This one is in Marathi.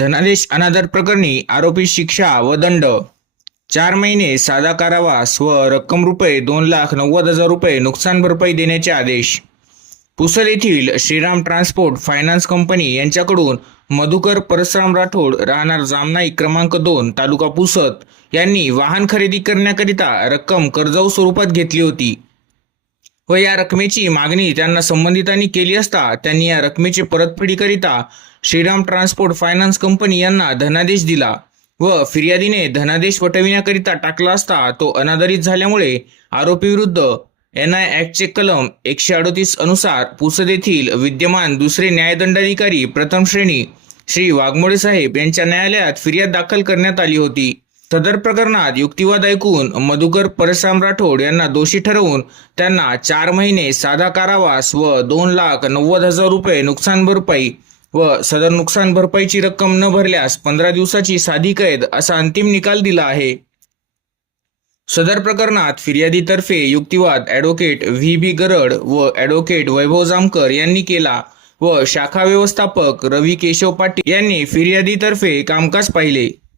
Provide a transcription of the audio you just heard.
धनादेश अनादर प्रकरणी आरोपी शिक्षा व दंड. चार महिने साधा कारावास व रक्कम रुपये दोन लाख नव्वद हजार रुपये नुकसान भरपाई देण्याचे आदेश. पुसद येथील श्रीराम ट्रान्सपोर्ट फायनान्स कंपनी यांच्याकडून मधुकर परशुराम राठोड राहणार जामनाई क्रमांक दोन तालुका पुसद यांनी वाहन खरेदी करण्याकरिता रक्कम कर्जाऊ स्वरूपात घेतली होती. व या रकमेची मागणी त्यांना संबंधितांनी केली असता त्यांनी या रकमेची परतफेडीकरिता श्रीराम ट्रान्सपोर्ट फायनान्स कंपनी यांना धनादेश दिला व फिर्यादीने धनादेश वटविण्याकरिता टाकला असता तो अनादरित झाल्यामुळे आरोपी विरुद्ध एन आय ॲक्टचे कलम एकशे अडोतीस अनुसार पुसद येथील विद्यमान दुसरे न्यायदंडाधिकारी प्रथम श्रेणी श्री वाघमोडे साहेब यांच्या न्यायालयात फिर्याद दाखल करण्यात आली होती. सदर प्रकरणात युक्तिवाद ऐकून मधुकर परशुराम राठोड यांना दोषी ठरवून त्यांना चार महिने साधा कारावास व दोन लाख नव्वद हजार रुपये नुकसान भरपाई व सदर नुकसान भरपाईची रक्कम न भरल्यास पंधरा दिवसाची साधी कैद असा अंतिम निकाल दिला आहे. सदर प्रकरणात फिर्यादीतर्फे युक्तिवाद ॲडव्होकेट व्ही बी गरड व ॲडव्होकेट वैभव जामकर यांनी केला व शाखा व्यवस्थापक रवी केशव पाटील यांनी फिर्यादीतर्फे कामकाज पाहिले.